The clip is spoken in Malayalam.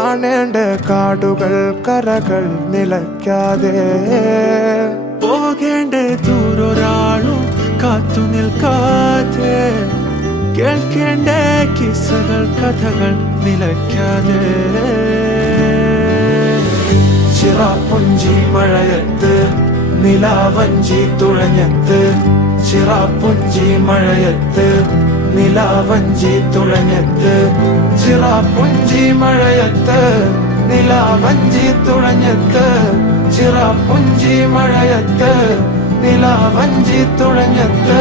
കാണേണ്ട കാടുകൾ കരകൾ നിലയ്ക്കാതെ പോകേണ്ട ദൂരൊരാളും കാത്തു നിൽക്കാതെ കേൾക്കേണ്ട കിസ്സകൾ കഥകൾ നിലയ്ക്കാതെ ചിറാപ്പുഞ്ചി മഴയത്ത് നിലാവഞ്ചി തുഴഞ്ഞത്ത് ചിറാപ്പുഞ്ചി മഴയത്ത് നിലാവഞ്ചി തുഴഞ്ഞത്ത് ചിറാപ്പുഞ്ചി മഴയത്ത് നിലാവഞ്ചി തുഴഞ്ഞത്ത് ചിറാപ്പുഞ്ചി മഴയത്ത് നിലാവഞ്ചി തുഴഞ്ഞത്ത്